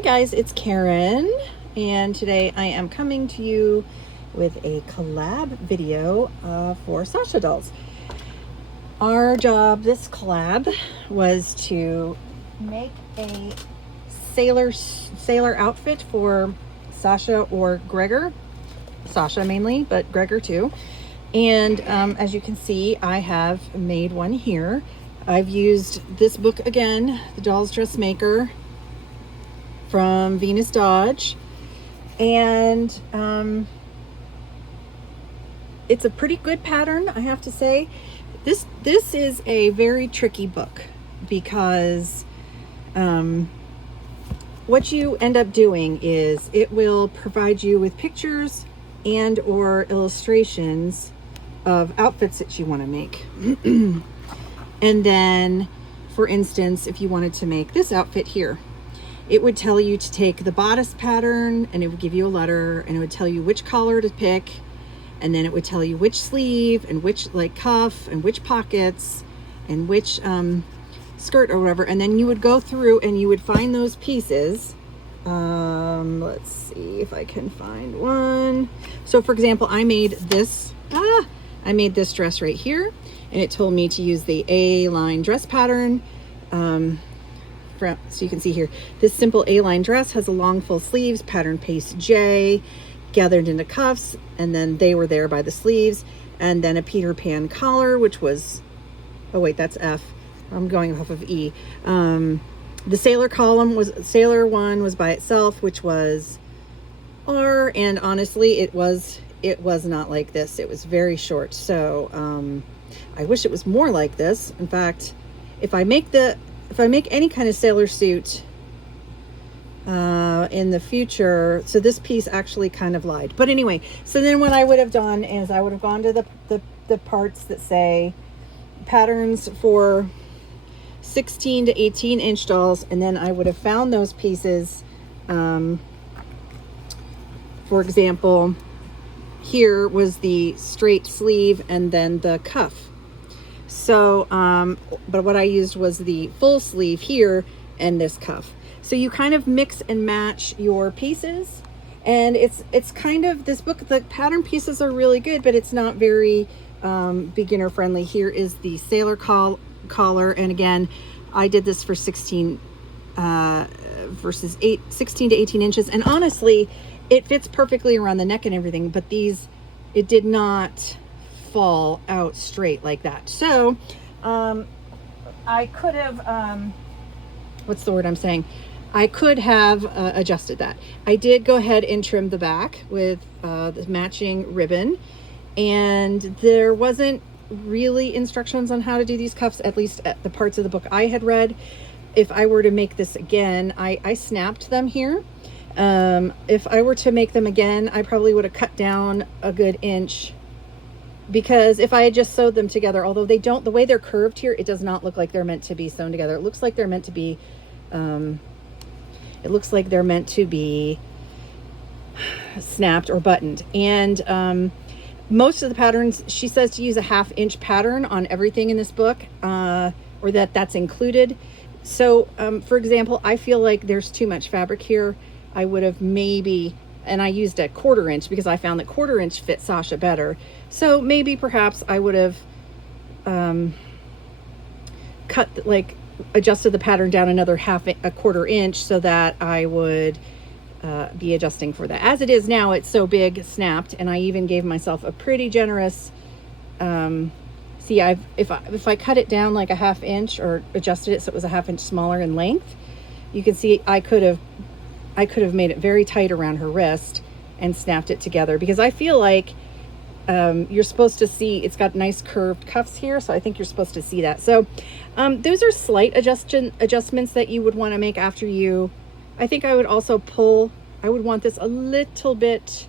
Hi guys, it's Karen, and today I am coming to you with a collab video for Sasha dolls. Our job, this collab, was to make a sailor outfit for Sasha or Gregor. Sasha mainly, but Gregor too. And as you can see, I have made one here. I've used this book again, The Doll's Dressmaker, from Venus Dodge, and it's a pretty good pattern, I have to say. This is a very tricky book because what you end up doing is it will provide you with pictures and or illustrations of outfits that you want to make. And then, for instance, if you wanted to make this outfit here, it would tell you to take the bodice pattern, and it would give you a letter, and it would tell you which collar to pick, and then it would tell you which sleeve and which like cuff and which pockets and which skirt or whatever. And then you would go through and you would find those pieces. Let's see if I can find one. So for example, I made this dress right here, and it told me to use the A-line dress pattern. So you can see here, this simple A-line dress has a long full sleeves, pattern paste J, gathered into cuffs, and then they were there by the sleeves, and then a Peter Pan collar, which was, oh wait, that's F. I'm going off of E. The sailor one was by itself, which was R, and honestly, it was not like this. It was very short. So I wish it was more like this. In fact, if I make any kind of sailor suit in the future, so this piece actually kind of lied. But anyway, so then what I would have done is I would have gone to the parts that say patterns for 16 to 18 inch dolls, and then I would have found those pieces. For example, here was the straight sleeve and then the cuff. So, but what I used was the full sleeve here and this cuff. So you kind of mix and match your pieces, and it's kind of, this book, the pattern pieces are really good, but it's not very beginner friendly. Here is the sailor collar, and again, I did this for 16 to 18 inches, and honestly, it fits perfectly around the neck and everything, but it did not fall out straight like that. So I could have what's the word I'm saying, I could have adjusted that. I did go ahead and trim the back with the matching ribbon, and there wasn't really instructions on how to do these cuffs, at least at the parts of the book I had read. If I were to make this again, I snapped them here. If I were to make them again, I probably would have cut down a good inch, because if I had just sewed them together, although they don't, the way they're curved here, it does not look like they're meant to be sewn together. It looks like they're meant to be, snapped or buttoned. And most of the patterns, she says to use a 1/2 inch pattern on everything in this book, or that's included. So for example, I feel like there's too much fabric here. I would have maybe, and I used a 1/4 inch because I found that 1/4 inch fit Sasha better. So maybe perhaps I would have adjusted the pattern down another 1/4 inch so that I would be adjusting for that. As it is now, it's so big, snapped, and I even gave myself a pretty generous, see, if I cut it down like a 1/2 inch or adjusted it so it was a 1/2 inch smaller in length, you can see I could have made it very tight around her wrist and snapped it together, because I feel like you're supposed to see, it's got nice curved cuffs here, so I think you're supposed to see that. So those are slight adjustments that you would want to make after you, I think I would also I would want this a little bit,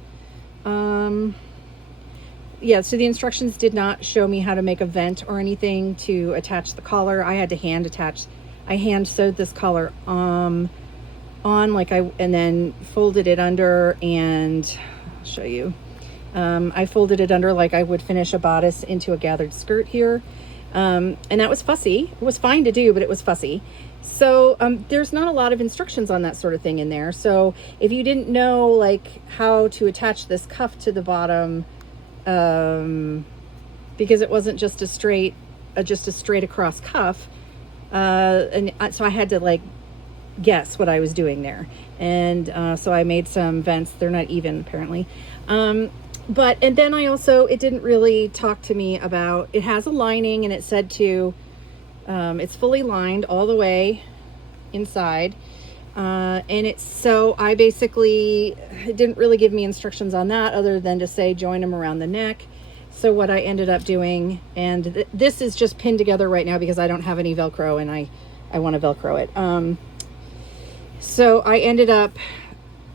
yeah, so the instructions did not show me how to make a vent or anything to attach the collar. I had to I hand sewed this collar on and then folded it under, and I'll show you. I folded it under like I would finish a bodice into a gathered skirt here. And that was fussy. It was fine to do, but it was fussy. So there's not a lot of instructions on that sort of thing in there. So if you didn't know like how to attach this cuff to the bottom, because it wasn't just a straight across cuff, so I had to like guess what I was doing there, and so I made some vents. They're not even apparently, but and then it didn't really talk to me about, it has a lining and it said to it's fully lined all the way inside, and I basically, it didn't really give me instructions on that other than to say join them around the neck. So what I ended up doing, and this is just pinned together right now because I don't have any Velcro and I want to Velcro it. So I ended up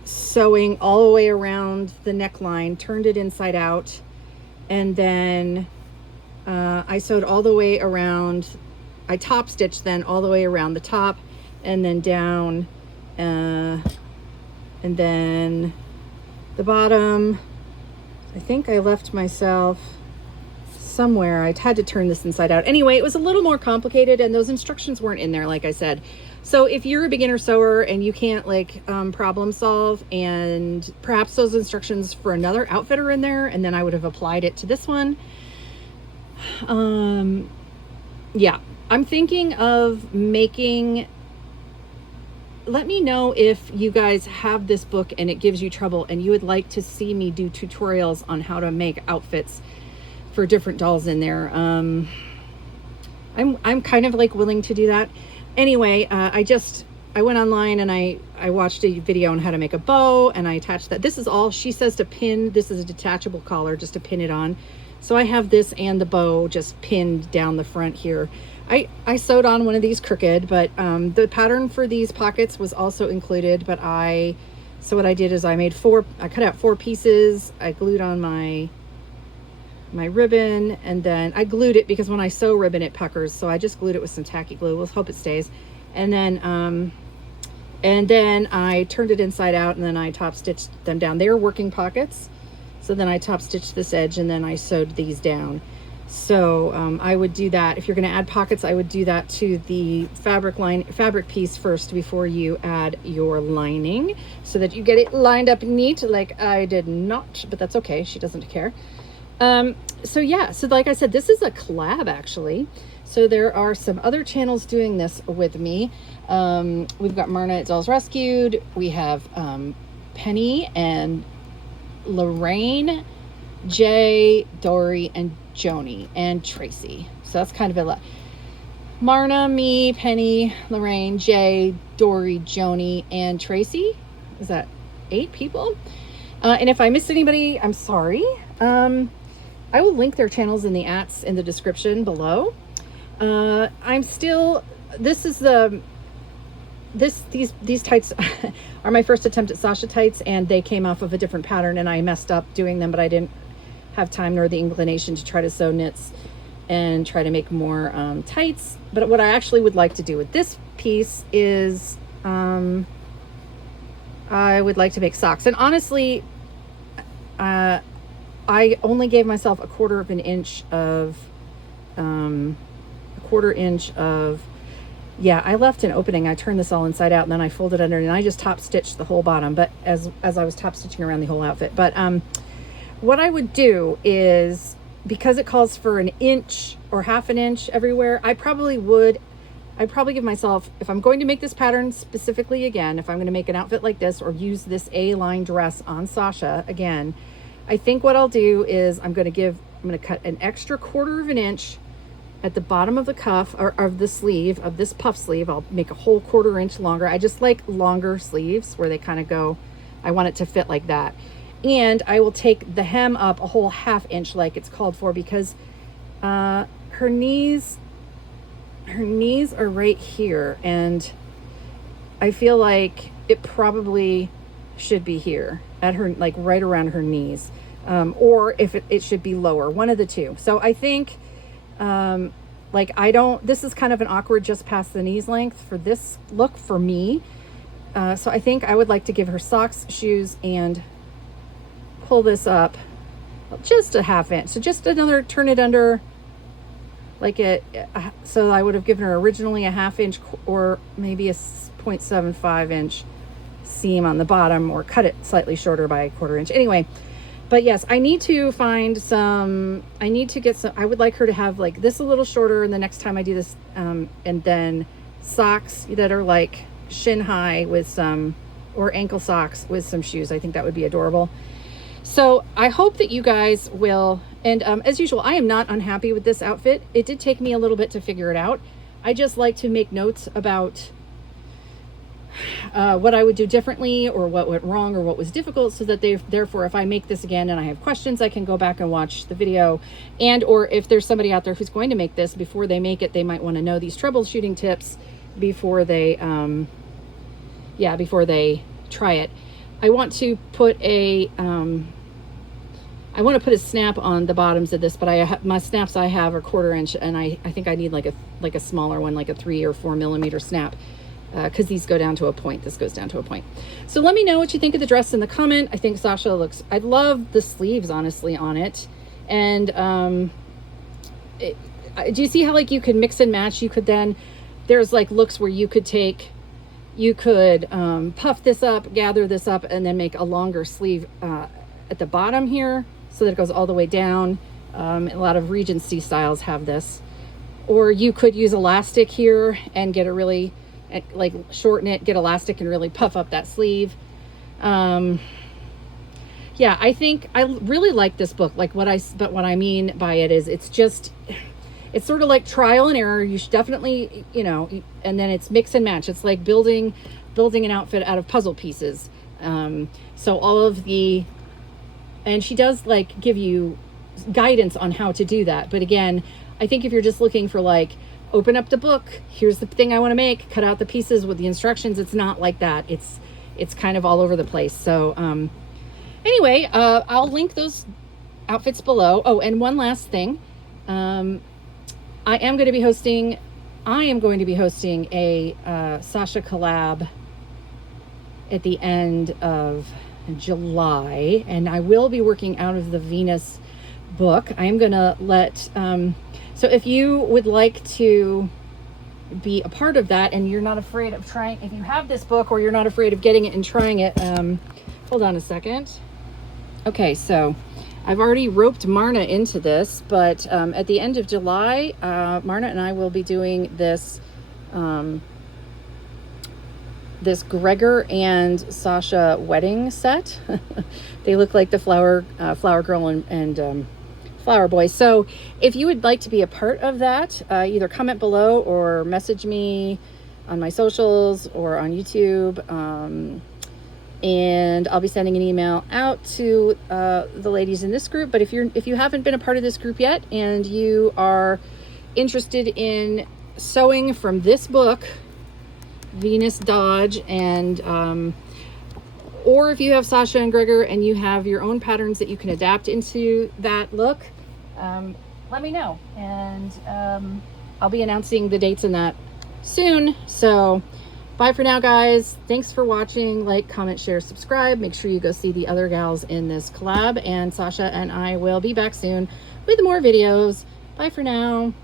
sewing all the way around the neckline, turned it inside out, and then I sewed all the way around. I top stitched then all the way around the top and then down, and then the bottom. I think I left myself somewhere. I had to turn this inside out. Anyway, it was a little more complicated and those instructions weren't in there, like I said. So if you're a beginner sewer and you can't like problem solve, and perhaps those instructions for another outfit are in there, and then I would have applied it to this one. Yeah, I'm thinking of making, let me know if you guys have this book and it gives you trouble and you would like to see me do tutorials on how to make outfits for different dolls in there. I'm kind of like willing to do that. Anyway, I went online and I watched a video on how to make a bow, and I attached that. This is all she says to pin. This is a detachable collar just to pin it on. So I have this and the bow just pinned down the front here. I sewed on one of these crooked, but the pattern for these pockets was also included. But so what I did is I cut out 4 pieces. I glued on my ribbon, and then I glued it because when I sew ribbon it puckers, so I just glued it with some tacky glue. Let's hope it stays. And then I turned it inside out, and then I top stitched them down. They were working pockets, so then I top stitched this edge and then I sewed these down. So I would do that. If you're going to add pockets, I would do that to the fabric piece first before you add your lining, so that you get it lined up neat, like I did not, but that's okay. She doesn't care. So yeah, so like I said, this is a collab actually. So there are some other channels doing this with me. We've got Marna at Dolls Rescued. We have Penny and Lorraine, Jay, Dory, and Joni, and Tracy. So that's kind of a lot. Marna, me, Penny, Lorraine, Jay, Dory, Joni, and Tracy. Is that 8 people? And if I missed anybody, I'm sorry. I will link their channels in the ats in the description below. These tights are my first attempt at Sasha tights, and they came off of a different pattern and I messed up doing them, but I didn't have time nor the inclination to try to sew knits and try to make more tights. But what I actually would like to do with this piece is I would like to make socks. And honestly, I only gave myself a quarter inch of yeah, I left an opening. I turned this all inside out and then I folded under and I just top stitched the whole bottom, but as I was top stitching around the whole outfit. But what I would do is, because it calls for 1 inch or ½ inch everywhere, I'd probably give myself, if I'm going to make this pattern specifically again, if I'm going to make an outfit like this or use this A-line dress on Sasha again, I think what I'll do is I'm going to cut an extra ½ inch at the bottom of the cuff, or of the sleeve, of this puff sleeve. I'll make a whole ½ inch longer. I just like longer sleeves where they kind of go, I want it to fit like that. And I will take the hem up a whole ½ inch like it's called for, because her knees are right here, and I feel like it probably should be here at her, like right around her knees, or if it should be lower, one of the two. So I think this is kind of an awkward just past the knees length for this look for me. So I think I would like to give her socks, shoes, and pull this up just a ½ inch. So just another, turn it under like it, so I would have given her originally a 1/2 inch or maybe a 0.75 inch seam on the bottom, or cut it slightly shorter by 1/4 inch. Anyway, but yes, I need to find some, I need to get some, I would like her to have like this a little shorter, and the next time I do this, and then socks that are like shin high with some, or ankle socks with some shoes. I think that would be adorable. So I hope that you guys will, and as usual, I am not unhappy with this outfit. It did take me a little bit to figure it out. I just like to make notes about what I would do differently, or what went wrong, or what was difficult, so that therefore if I make this again and I have questions, I can go back and watch the video. And or if there's somebody out there who's going to make this, before they make it, they might want to know these troubleshooting tips before they before they try it. I want to put a snap on the bottoms of this, but my snaps I have are 1/4 inch, and I think I need like a smaller one, like a 3 or 4 millimeter snap, because these go down to a point. This goes down to a point. So let me know what you think of the dress in the comment. I think Sasha looks, I love the sleeves honestly on it. And do you see how like you could mix and match? You could then, there's like looks where you could puff this up, gather this up, and then make a longer sleeve at the bottom here, so that it goes all the way down. A lot of Regency styles have this. Or you could use elastic here and get a really, like shorten it, get elastic and really puff up that sleeve. Yeah, I think I really like this book. Like what I mean by it is, it's sort of like trial and error. You should definitely, and then it's mix and match. It's like building an outfit out of puzzle pieces. So all of and she does like give you guidance on how to do that. But again, I think if you're just looking for like, open up the book, here's the thing I want to make, cut out the pieces with the instructions, it's not like that. It's kind of all over the place. So anyway, I'll link those outfits below. Oh, and one last thing. I am going to be hosting a Sasha collab at the end of July, and I will be working out of the Venus book. I am going to let, so if you would like to be a part of that, and you're not afraid of trying, if you have this book or you're not afraid of getting it and trying it, hold on a second. Okay, so I've already roped Marna into this, but at the end of July, Marna and I will be doing this this Gregor and Sasha wedding set. They look like the flower girl and flower boy. So if you would like to be a part of that, either comment below or message me on my socials or on YouTube. And I'll be sending an email out to the ladies in this group. But if you haven't been a part of this group yet, and you are interested in sewing from this book, Venus Dodge, and or if you have Sasha and Gregor and you have your own patterns that you can adapt into that look, let me know, and I'll be announcing the dates in that soon. So bye for now, guys. Thanks for watching. Like, comment, share, subscribe. Make sure you go see the other gals in this collab, and Sasha and I will be back soon with more videos. Bye for now.